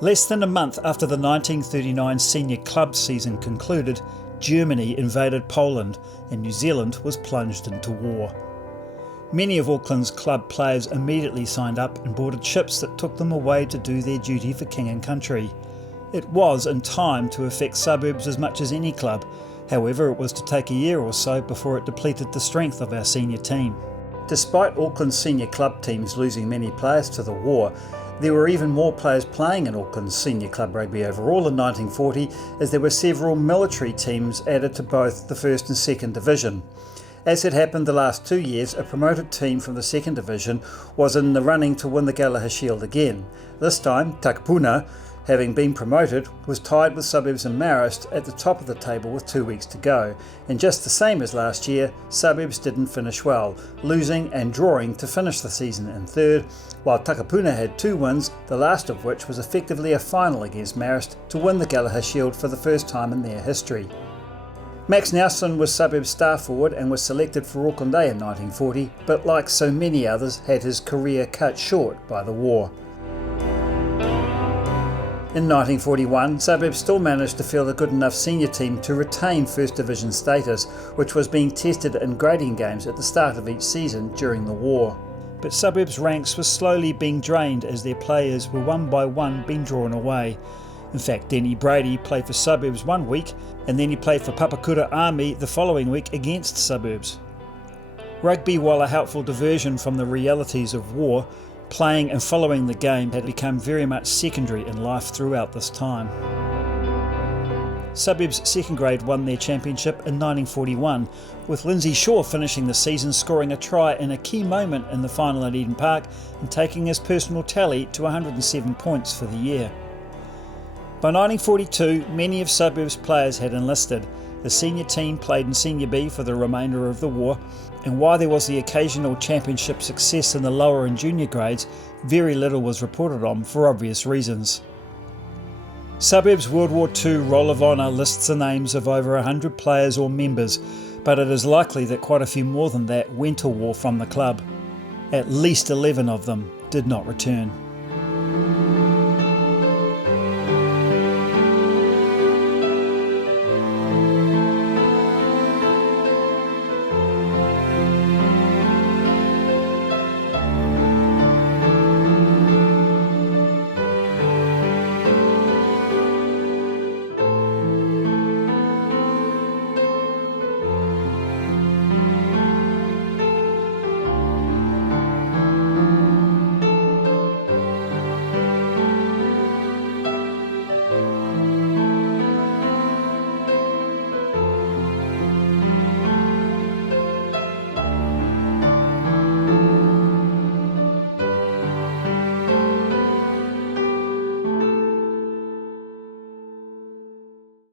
Less than a month after the 1939 senior club season concluded, Germany invaded Poland and New Zealand was plunged into war. Many of Auckland's club players immediately signed up and boarded ships that took them away to do their duty for king and country. It was in time to affect Suburbs as much as any club. However, it was to take a year or so before it depleted the strength of our senior team. Despite Auckland's senior club teams losing many players to the war, there were even more players playing in Auckland's senior club rugby overall in 1940, as there were several military teams added to both the first and second division. As had happened the last 2 years, a promoted team from the second division was in the running to win the Gallagher Shield again. This time, Takapuna, having been promoted, was tied with Suburbs and Marist at the top of the table with 2 weeks to go. And just the same as last year, Suburbs didn't finish well, losing and drawing to finish the season in third, while Takapuna had 2 wins, the last of which was effectively a final against Marist to win the Gallagher Shield for the first time in their history. Max Nelson was Suburbs star forward and was selected for Auckland Day in 1940, but like so many others had his career cut short by the war. In 1941, Suburbs still managed to field a good enough senior team to retain First Division status, which was being tested in grading games at the start of each season during the war. But Suburbs' ranks were slowly being drained as their players were one by one being drawn away. In fact, Denny Brady played for Suburbs 1 week, and then he played for Papakura Army the following week against Suburbs. Rugby, while a helpful diversion from the realities of war, playing and following the game had become very much secondary in life throughout this time. Suburbs second grade won their championship in 1941, with Lindsay Shaw finishing the season scoring a try in a key moment in the final at Eden Park and taking his personal tally to 107 points for the year. By 1942, many of Suburbs' players had enlisted. The senior team played in Senior B for the remainder of the war, and while there was the occasional championship success in the lower and junior grades, very little was reported on for obvious reasons. Suburbs World War II Roll of Honour lists the names of over 100 players or members, but it is likely that quite a few more than that went to war from the club. At least 11 of them did not return.